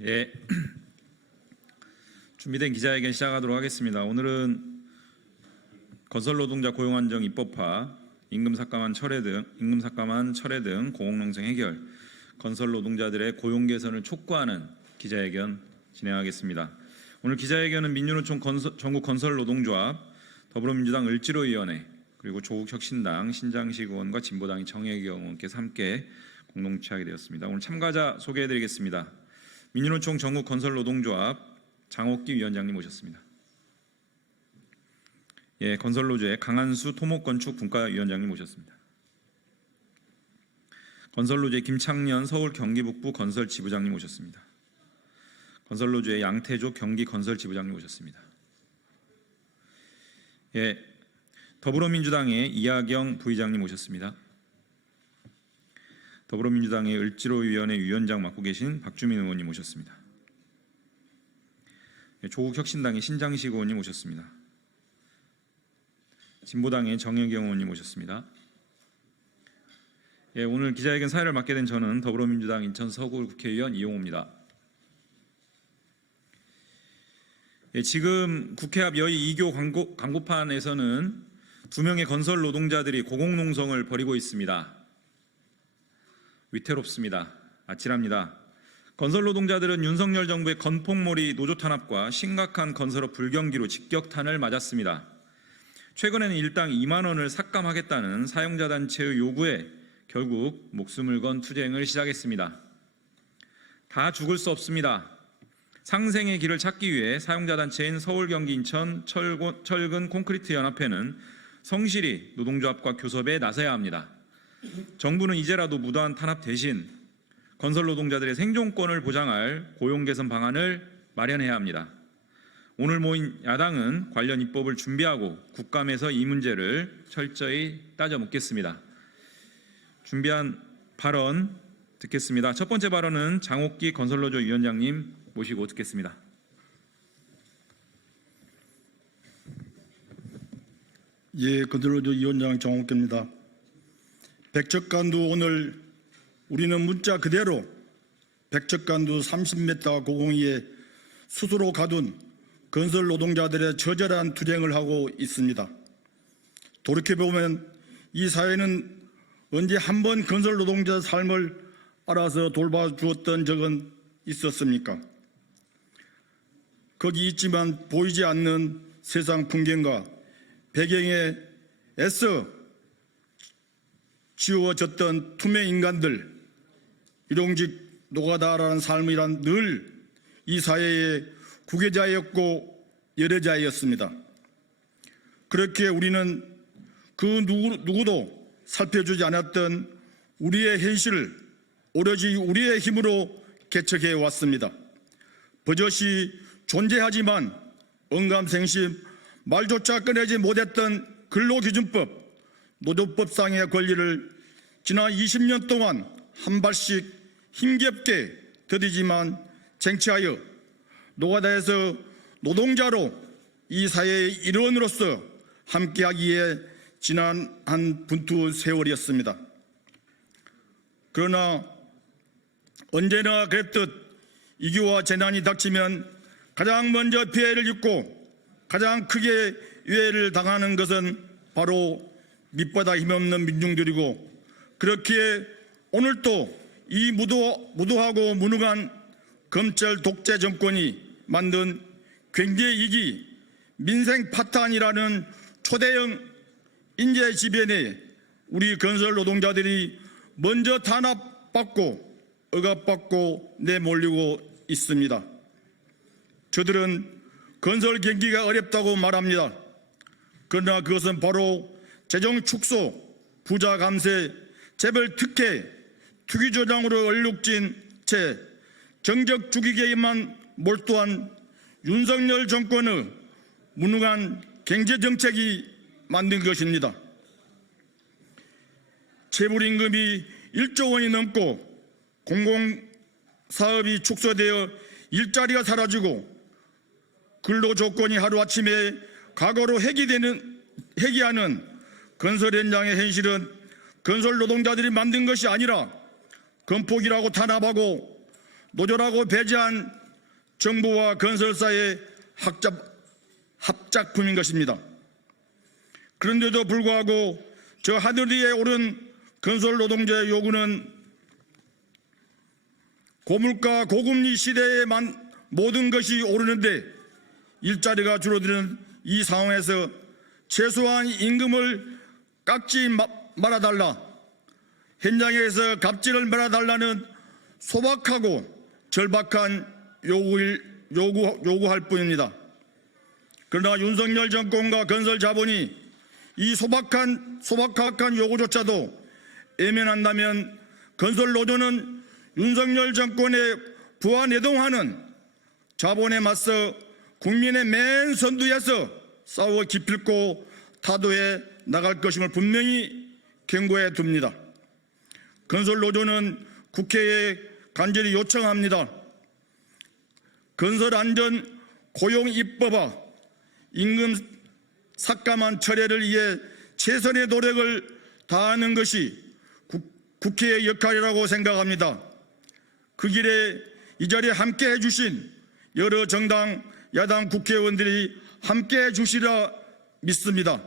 예, 준비된 기자회견 시작하도록 하겠습니다. 오늘은 건설노동자 고용안정 입법화, 임금삭감한 철회 등 고공농성 해결, 건설노동자들의 고용 개선을 촉구하는 기자회견 진행하겠습니다. 오늘 기자회견은 민주노총 전국 건설노동조합, 더불어민주당 을지로위원회, 그리고 조국혁신당 신장식 의원과 진보당의 정혜경 의원께서 함께 공동 취하게 되었습니다. 오늘 참가자 소개해드리겠습니다. 민주노총 전국 건설노동조합 장옥기 위원장님 모셨습니다. 예, 건설노조의 강한수 토목건축 분과위원장님 모셨습니다. 건설노조의 김창년 서울 경기북부 건설지부장님 모셨습니다. 건설노조의 양태조 경기건설지부장님 모셨습니다. 예, 더불어민주당의 이하경 부의장님 모셨습니다. 더불어민주당의 을지로위원회 위원장 맡고 계신 박주민 의원님 모셨습니다. 조국혁신당의 신장식 의원님 모셨습니다. 진보당의 정혜경 의원님 모셨습니다. 예, 오늘 기자회견 사회를 맡게 된 저는 더불어민주당 인천 서구 국회의원 이용호입니다. 예, 지금 국회 앞 여의 2교 광고판에서는 2명의 건설 노동자들이 고공농성을 벌이고 있습니다. 위태롭습니다. 아찔합니다. 건설 노동자들은 윤석열 정부의 건폭몰이 노조 탄압과 심각한 건설업 불경기로 직격탄을 맞았습니다. 최근에는 일당 2만 원을 삭감하겠다는 사용자 단체의 요구에 결국 목숨을 건 투쟁을 시작했습니다. 다 죽을 수 없습니다. 상생의 길을 찾기 위해 사용자 단체인 서울, 경기, 인천 철근 콘크리트 연합회는 성실히 노동조합과 교섭에 나서야 합니다. 정부는 이제라도 무도한 탄압 대신 건설 노동자들의 생존권을 보장할 고용 개선 방안을 마련해야 합니다. 오늘 모인 야당은 관련 입법을 준비하고 국감에서 이 문제를 철저히 따져 묻겠습니다. 준비한 발언 듣겠습니다. 첫 번째 발언은 장옥기 건설노조 위원장님 모시고 듣겠습니다. 예, 건설노조 위원장 장옥기입니다. 백척간두 오늘 우리는 문자 그대로 백척간두 30m 고공위에 스스로 가둔 건설 노동자들의 처절한 투쟁을 하고 있습니다. 돌이켜보면 이 사회는 언제 한 번 건설 노동자 삶을 알아서 돌봐주었던 적은 있었습니까? 거기 있지만 보이지 않는 세상 풍경과 배경에 애써 지워졌던 투명 인간들, 일용직 노가다라는 삶이란 늘 이 사회의 구계자였고 열애자였습니다. 그렇게 우리는 그 누구도 살펴주지 않았던 우리의 현실을 오로지 우리의 힘으로 개척해 왔습니다. 버젓이 존재하지만 언감생심 말조차 꺼내지 못했던 근로기준법, 노조법상의 권리를 지난 20년 동안 한 발씩 힘겹게 더디지만 쟁취하여 노가다에서 노동자로 이 사회의 일원으로서 함께하기에 지난 한 분투 세월이었습니다. 그러나 언제나 그랬듯 이교와 재난이 닥치면 가장 먼저 피해를 입고 가장 크게 유해를 당하는 것은 바로 밑바닥 힘없는 민중들이고, 그렇기에 오늘도 이 무도하고 무능한 검찰 독재 정권이 만든 경제이기 민생 파탄이라는 초대형 인재지변에 우리 건설 노동자들이 먼저 탄압받고 억압받고 내몰리고 있습니다. 저들은 건설 경기가 어렵다고 말합니다. 그러나 그것은 바로 재정 축소, 부자 감세, 재벌 특혜, 투기 조장으로 얼룩진 채 정적 죽이기에만 몰두한 윤석열 정권의 무능한 경제정책이 만든 것입니다. 체불임금이 1조 원이 넘고 공공사업이 축소되어 일자리가 사라지고 근로조건이 하루아침에 과거로 해기하는 건설 현장의 현실은 건설 노동자들이 만든 것이 아니라 건폭이라고 탄압하고 노조라고 배제한 정부와 건설사의 합작품인 것입니다. 그런데도 불구하고 저 하늘 위에 오른 건설 노동자의 요구는 고물가 고금리 시대에 모든 것이 오르는데 일자리가 줄어드는 이 상황에서 최소한 임금을 깎지 말아달라, 현장에서 갑질을 말아달라는 소박하고 절박한 요구할 뿐입니다. 그러나 윤석열 정권과 건설 자본이 이 소박한 요구조차도 애면한다면 건설 노조는 윤석열 정권에 부하내동하는 자본에 맞서 국민의 맨 선두에서 싸워 기필코 타도해 나갈 것임을 분명히 경고해 둡니다. 건설 노조는 국회에 간절히 요청합니다. 건설안전 고용입법화 임금 삭감한 철회를 위해 최선의 노력을 다하는 것이 국회의 역할이라고 생각합니다. 그 길에 이 자리에 함께해 주신 여러 정당 야당 국회의원들이 함께해 주시리라 믿습니다.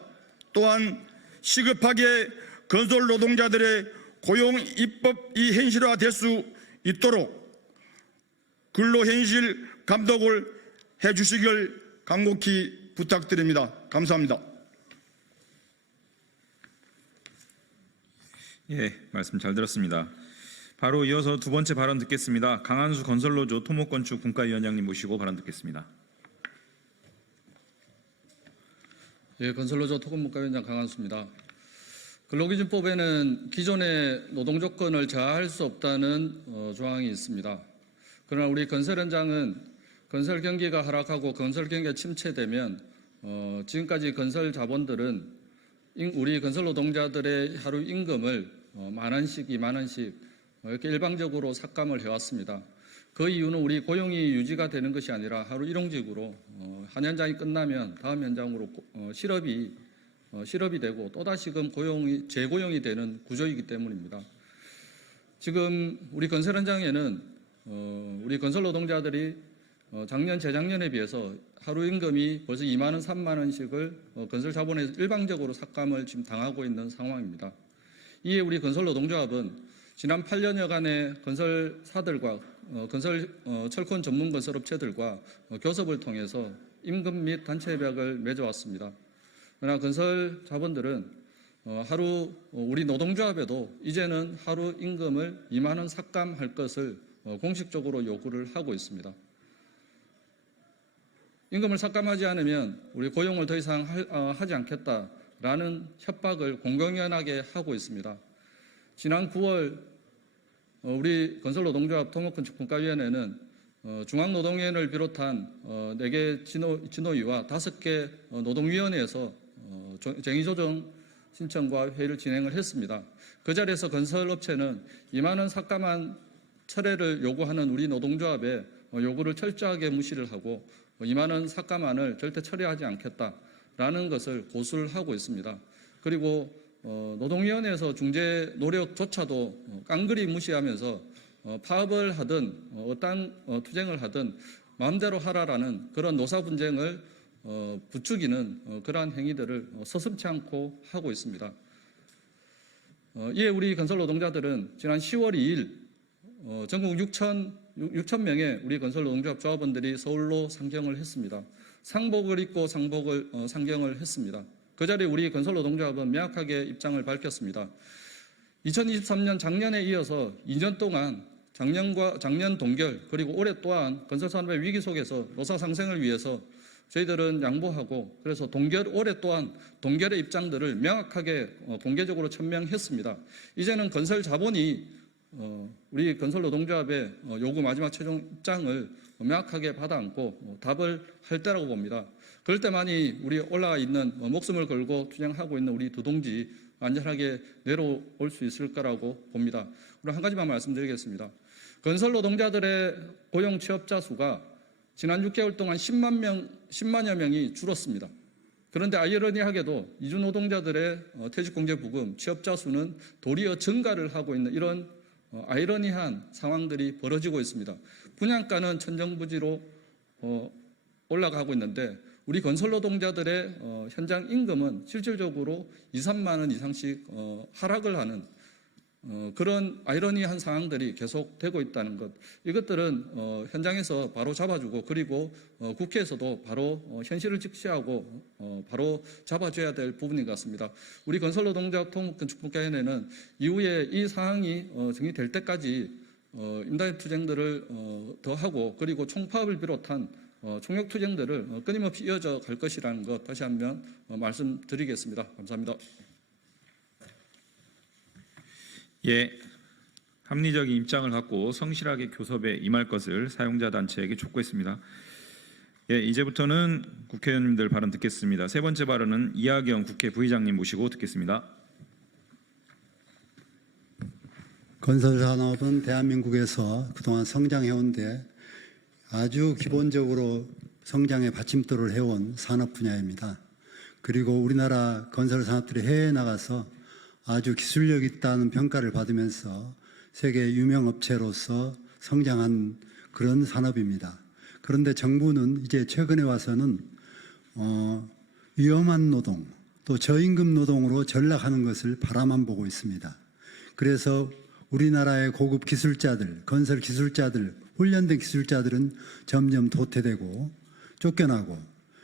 또한 시급하게 건설 노동자들의 고용 입법이 현실화될 수 있도록 근로현실 감독을 해 주시길 간곡히 부탁드립니다. 감사합니다. 예, 말씀 잘 들었습니다. 바로 이어서 두 번째 발언 듣겠습니다. 강한수 건설노조 토목건축 분과위원장님 모시고 발언 듣겠습니다. 예, 건설노조 토목분과위원장 강한수입니다. 근로기준법에는 기존의 노동 조건을 저하할 수 없다는 조항이 있습니다. 그러나 우리 건설 현장은 건설 경기가 하락하고 건설 경기가 침체되면 지금까지 건설 자본들은 우리 건설 노동자들의 하루 임금을 10,000원씩, 20,000원씩 이렇게 일방적으로 삭감을 해왔습니다. 그 이유는 우리 고용이 유지가 되는 것이 아니라 하루 일용직으로 한 현장이 끝나면 다음 현장으로 실업이 되고 또다시금 재고용이 되는 구조이기 때문입니다. 지금 우리 건설 현장에는 우리 건설 노동자들이 작년, 재작년에 비해서 하루 임금이 벌써 20,000원, 30,000원씩을 건설 자본에서 일방적으로 삭감을 지금 당하고 있는 상황입니다. 이에 우리 건설 노동조합은 지난 8년여간의 건설사들과 철권 전문 건설업체들과 교섭을 통해서 임금 및 단체 협약을 맺어왔습니다. 그러나 건설 자본들은 우리 노동조합에도 이제는 하루 임금을 20,000원 삭감할 것을 공식적으로 요구를 하고 있습니다. 임금을 삭감하지 않으면 우리 고용을 더 이상 하지 않겠다라는 협박을 공공연하게 하고 있습니다. 지난 9월 우리 건설노동조합 토목건축분과위원회는 중앙노동위원회를 비롯한 4개 진호위와 5개 노동위원회에서 쟁의조정 신청과 회의를 진행을 했습니다. 그 자리에서 건설업체는 20,000원 삭감한 철회를 요구하는 우리 노동조합의 요구를 철저하게 무시를 하고 20,000원 삭감안을 절대 처리하지 않겠다라는 것을 고수를 하고 있습니다. 그리고 노동위원회에서 중재 노력조차도 깡그리 무시하면서 파업을 하든 어떤 투쟁을 하든 마음대로 하라라는 그런 노사 분쟁을 부추기는 그러한 행위들을 서슴지 않고 하고 있습니다. 이에 우리 건설 노동자들은 지난 10월 2일 전국 6천 명의 우리 건설 노동조합 조합원들이 서울로 상경을 했습니다. 상복을 입고 상경을 했습니다. 그 자리에 우리 건설 노동조합은 명확하게 입장을 밝혔습니다. 2023년 작년에 이어서 2년 동안 작년 동결 그리고 올해 또한 건설산업의 위기 속에서 노사 상생을 위해서 저희들은 양보하고 그래서 올해 또한 동결의 입장들을 명확하게 공개적으로 천명했습니다. 이제는 건설 자본이 우리 건설 노동조합의 요구 마지막 최종 입장을 명확하게 받아 안고 답을 할 때라고 봅니다. 그럴 때만이 우리 올라가 있는 목숨을 걸고 투쟁하고 있는 우리 두 동지 안전하게 내려올 수 있을 거라고 봅니다. 그리고 한 가지만 말씀드리겠습니다. 건설 노동자들의 고용 취업자 수가 지난 6개월 동안 10만여 명이 줄었습니다. 그런데 아이러니하게도 이주 노동자들의 퇴직공제부금 취업자 수는 도리어 증가를 하고 있는 이런 아이러니한 상황들이 벌어지고 있습니다. 분양가는 천정부지로 올라가고 있는데 우리 건설 노동자들의 현장 임금은 실질적으로 2, 3만 원 이상씩 하락을 하는 그런 아이러니한 상황들이 계속되고 있다는 것, 이것들은 현장에서 바로 잡아주고 그리고 국회에서도 바로 현실을 직시하고 바로 잡아줘야 될 부분인 것 같습니다. 우리 건설노동자 통합건축분과위원회는 이후에 이 상황이 정리될 때까지 임대 투쟁들을 더 하고 그리고 총파업을 비롯한 총력 투쟁들을 끊임없이 이어져 갈 것이라는 것 다시 한번 말씀드리겠습니다. 감사합니다. 예, 합리적인 입장을 갖고 성실하게 교섭에 임할 것을 사용자 단체에게 촉구했습니다. 예, 이제부터는 국회의원님들 발언 듣겠습니다. 세 번째 발언은 이하경 국회 부의장님 모시고 듣겠습니다. 건설산업은 대한민국에서 그동안 성장해온데 아주 기본적으로 성장의 받침돌을 해온 산업 분야입니다. 그리고 우리나라 건설산업들이 해외에 나가서 아주 기술력 있다는 평가를 받으면서 세계 유명 업체로서 성장한 그런 산업입니다. 그런데 정부는 이제 최근에 와서는 위험한 노동, 또 저임금 노동으로 전락하는 것을 바라만 보고 있습니다. 그래서 우리나라의 고급 기술자들, 건설 기술자들, 훈련된 기술자들은 점점 도태되고 쫓겨나고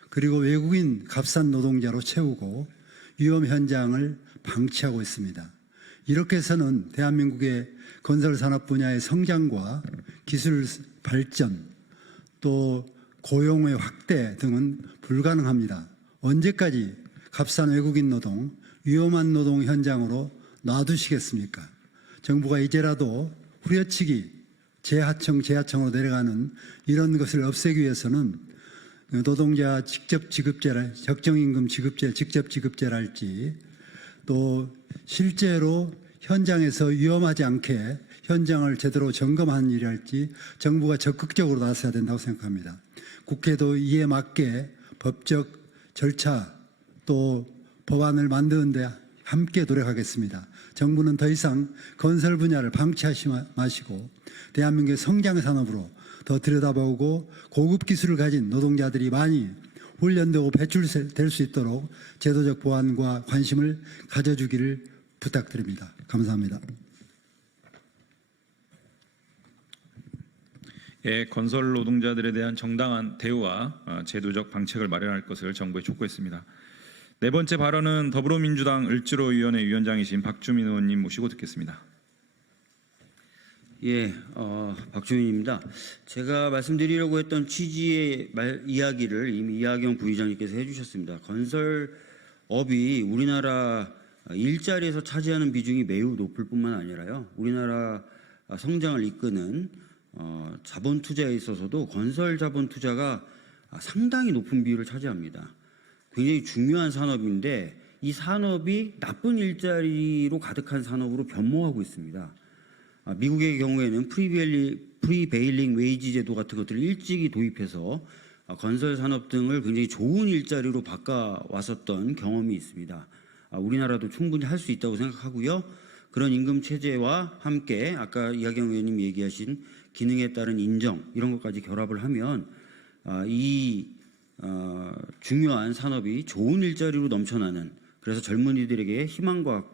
그리고 외국인 값싼 노동자로 채우고 위험 현장을 방치하고 있습니다. 이렇게 해서는 대한민국의 건설 산업 분야의 성장과 기술 발전 또 고용의 확대 등은 불가능합니다. 언제까지 값싼 외국인 노동, 위험한 노동 현장으로 놔두시겠습니까? 정부가 이제라도 후려치기 재하청으로 내려가는 이런 것을 없애기 위해서는 노동자 직접 지급제, 적정임금 지급제, 직접 지급제랄지 또 실제로 현장에서 위험하지 않게 현장을 제대로 점검하는 일이랄지 정부가 적극적으로 나서야 된다고 생각합니다. 국회도 이에 맞게 법적 절차 또 법안을 만드는데 함께 노력하겠습니다. 정부는 더 이상 건설 분야를 방치하지 마시고 대한민국의 성장 산업으로 더 들여다보고 고급 기술을 가진 노동자들이 많이 훈련되고 배출될 수 있도록 제도적 보완과 관심을 가져주기를 부탁드립니다. 감사합니다. 예, 건설 노동자들에 대한 정당한 대우와 제도적 방책을 마련할 것을 정부에 촉구했습니다. 네 번째 발언은 더불어민주당 을지로위원회 위원장이신 박주민 의원님 모시고 듣겠습니다. 예, 박주민입니다. 제가 말씀드리려고 했던 취지의 이야기를 이미 이하경 부의장님께서 해주셨습니다. 건설업이 우리나라 일자리에서 차지하는 비중이 매우 높을 뿐만 아니라요, 우리나라 성장을 이끄는 자본 투자에 있어서도 건설 자본 투자가 상당히 높은 비율을 차지합니다. 굉장히 중요한 산업인데 이 산업이 나쁜 일자리로 가득한 산업으로 변모하고 있습니다. 미국의 경우에는 프리베일링 웨이지 제도 같은 것들을 일찍이 도입해서 건설 산업 등을 굉장히 좋은 일자리로 바꿔왔었던 경험이 있습니다. 우리나라도 충분히 할 수 있다고 생각하고요. 그런 임금 체제와 함께 아까 이하경 의원님 얘기하신 기능에 따른 인정 이런 것까지 결합을 하면 이 중요한 산업이 좋은 일자리로 넘쳐나는, 그래서 젊은이들에게 희망과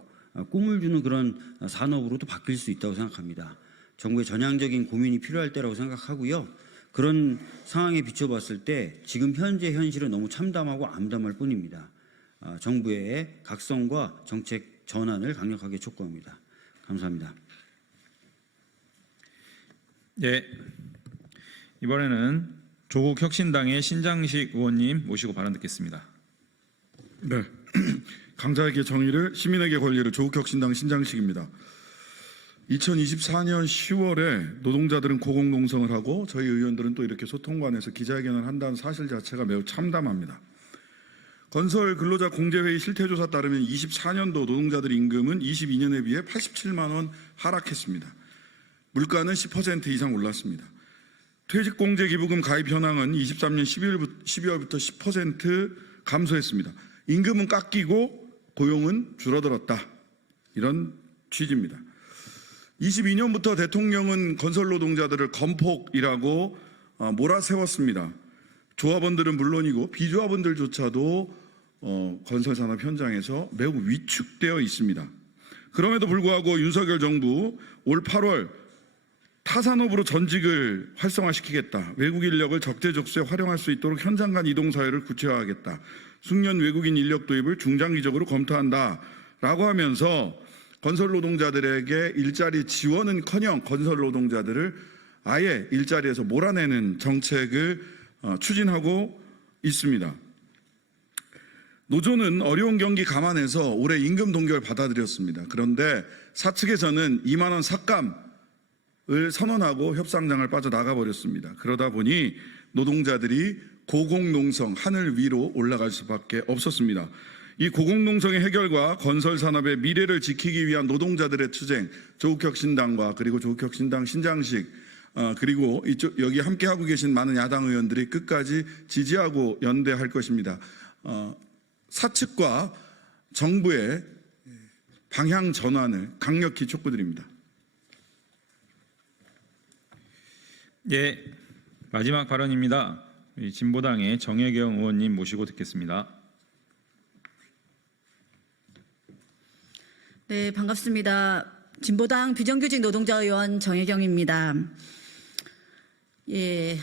꿈을 주는 그런 산업으로도 바뀔 수 있다고 생각합니다. 정부의 전향적인 고민이 필요할 때라고 생각하고요. 그런 상황에 비춰봤을 때 지금 현재 현실은 너무 참담하고 암담할 뿐입니다. 정부의 각성과 정책 전환을 강력하게 촉구합니다. 감사합니다. 예, 이번에는 조국 혁신당의 신장식 의원님 모시고 발언 듣겠습니다. 네, 강자에게 정의를, 시민에게 권리를, 조국혁신당 신장식입니다. 2024년 10월에 노동자들은 고공농성을 하고 저희 의원들은 또 이렇게 소통관에서 기자회견을 한다는 사실 자체가 매우 참담합니다. 건설 근로자 공제회의 실태조사 따르면 24년도 노동자들 임금은 22년에 비해 87만 원 하락했습니다. 물가는 10% 이상 올랐습니다. 퇴직공제기부금 가입 현황은 23년 12월부터 10% 감소했습니다. 임금은 깎이고 고용은 줄어들었다. 이런 취지입니다. 22년부터 대통령은 건설 노동자들을 건폭이라고 몰아세웠습니다. 조합원들은 물론이고 비조합원들조차도 건설산업 현장에서 매우 위축되어 있습니다. 그럼에도 불구하고 윤석열 정부 올 8월 타산업으로 전직을 활성화시키겠다. 외국 인력을 적재적소에 활용할 수 있도록 현장 간 이동 사회를 구체화하겠다. 숙련 외국인 인력 도입을 중장기적으로 검토한다라고 하면서 건설 노동자들에게 일자리 지원은커녕 건설 노동자들을 아예 일자리에서 몰아내는 정책을 추진하고 있습니다. 노조는 어려운 경기 감안해서 올해 임금 동결 받아들였습니다. 그런데 사측에서는 2만 원 삭감을 선언하고 협상장을 빠져나가 버렸습니다. 그러다 보니 노동자들이 고공농성 하늘 위로 올라갈 수밖에 없었습니다. 이 고공농성의 해결과 건설 산업의 미래를 지키기 위한 노동자들의 투쟁, 조국혁신당과 그리고 조국혁신당 신장식 그리고 여기 함께하고 계신 많은 야당 의원들이 끝까지 지지하고 연대할 것입니다. 사측과 정부의 방향 전환을 강력히 촉구드립니다. 예, 마지막 발언입니다. 진보당의 정혜경 의원님 모시고 듣겠습니다. 네, 반갑습니다. 진보당 비정규직 노동자 의원 정혜경입니다. 예,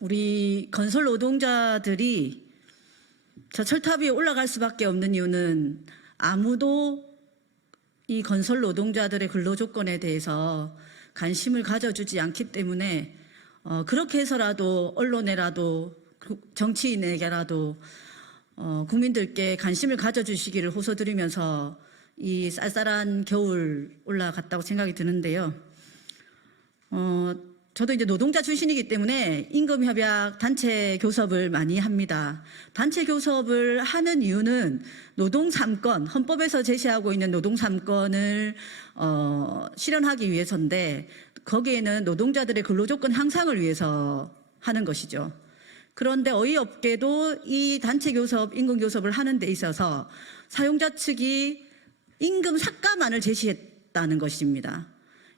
우리 건설 노동자들이 저 철탑 위에 올라갈 수밖에 없는 이유는 아무도 이 건설 노동자들의 근로 조건에 대해서 관심을 가져주지 않기 때문에 그렇게 해서라도 언론에라도 정치인에게라도 국민들께 관심을 가져주시기를 호소드리면서 이 쌀쌀한 겨울 올라갔다고 생각이 드는데요. 저도 이제 노동자 출신이기 때문에 임금협약 단체 교섭을 많이 합니다. 단체 교섭을 하는 이유는 노동 3권, 헌법에서 제시하고 있는 노동 3권을 실현하기 위해서인데 거기에는 노동자들의 근로조건 향상을 위해서 하는 것이죠. 그런데 어이없게도 이 단체 교섭, 임금 교섭을 하는 데 있어서 사용자 측이 임금 삭감안을 제시했다는 것입니다.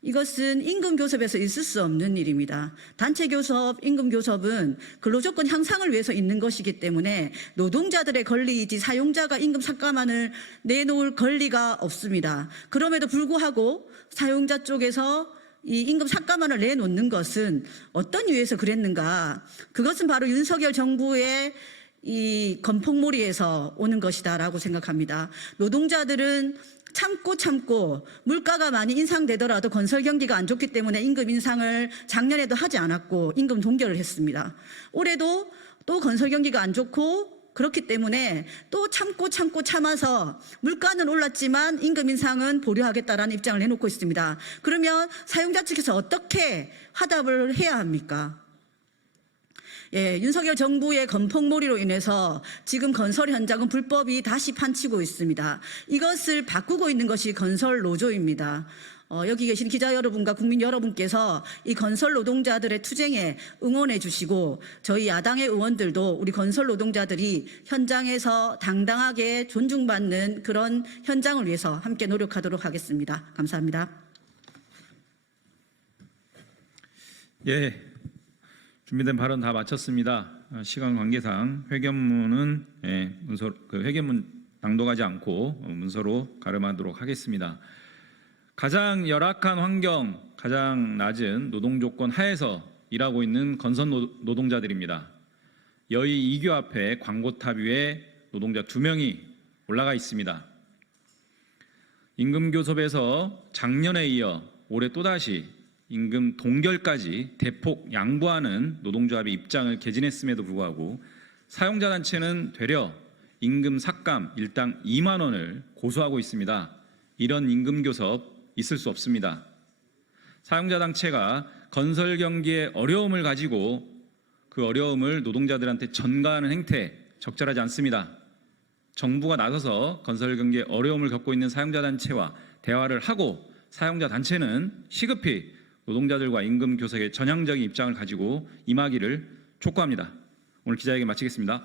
이것은 임금 교섭에서 있을 수 없는 일입니다. 단체 교섭, 임금 교섭은 근로조건 향상을 위해서 있는 것이기 때문에 노동자들의 권리이지 사용자가 임금 삭감안을 내놓을 권리가 없습니다. 그럼에도 불구하고 사용자 쪽에서 이 임금 삭감안을 내놓는 것은 어떤 이유에서 그랬는가? 그것은 바로 윤석열 정부의 이 건폭몰이에서 오는 것이다라고 생각합니다. 노동자들은 참고 물가가 많이 인상되더라도 건설 경기가 안 좋기 때문에 임금 인상을 작년에도 하지 않았고 임금 동결을 했습니다. 올해도 또 건설 경기가 안 좋고 그렇기 때문에 또 참아서 물가는 올랐지만 임금 인상은 보류하겠다라는 입장을 내놓고 있습니다. 그러면 사용자 측에서 어떻게 화답을 해야 합니까? 예, 윤석열 정부의 건폭몰이로 인해서 지금 건설 현장은 불법이 다시 판치고 있습니다. 이것을 바꾸고 있는 것이 건설 노조입니다. 여기 계신 기자 여러분과 국민 여러분께서 이 건설 노동자들의 투쟁에 응원해 주시고 저희 야당의 의원들도 우리 건설 노동자들이 현장에서 당당하게 존중받는 그런 현장을 위해서 함께 노력하도록 하겠습니다. 감사합니다. 예, 준비된 발언 다 마쳤습니다. 시간 관계상 회견문은 회견문 낭독하지 않고 문서로 가름하도록 하겠습니다. 가장 열악한 환경, 가장 낮은 노동 조건 하에서 일하고 있는 건설 노동자들입니다. 여의 2교 앞에 광고탑 위에 노동자 2명이 올라가 있습니다. 임금 교섭에서 작년에 이어 올해 또다시 임금 동결까지 대폭 양보하는 노동조합의 입장을 개진했음에도 불구하고 사용자 단체는 되려 임금 삭감 일당 2만 원을 고수하고 있습니다. 이런 임금 교섭 있을 수 없습니다. 사용자 단체가 건설 경기의 어려움을 가지고 그 어려움을 노동자들한테 전가하는 행태 적절하지 않습니다. 정부가 나서서 건설 경기의 어려움을 겪고 있는 사용자 단체와 대화를 하고 사용자 단체는 시급히 노동자들과 임금 교섭의 전향적인 입장을 가지고 임하기를 촉구합니다. 오늘 기자회견 마치겠습니다.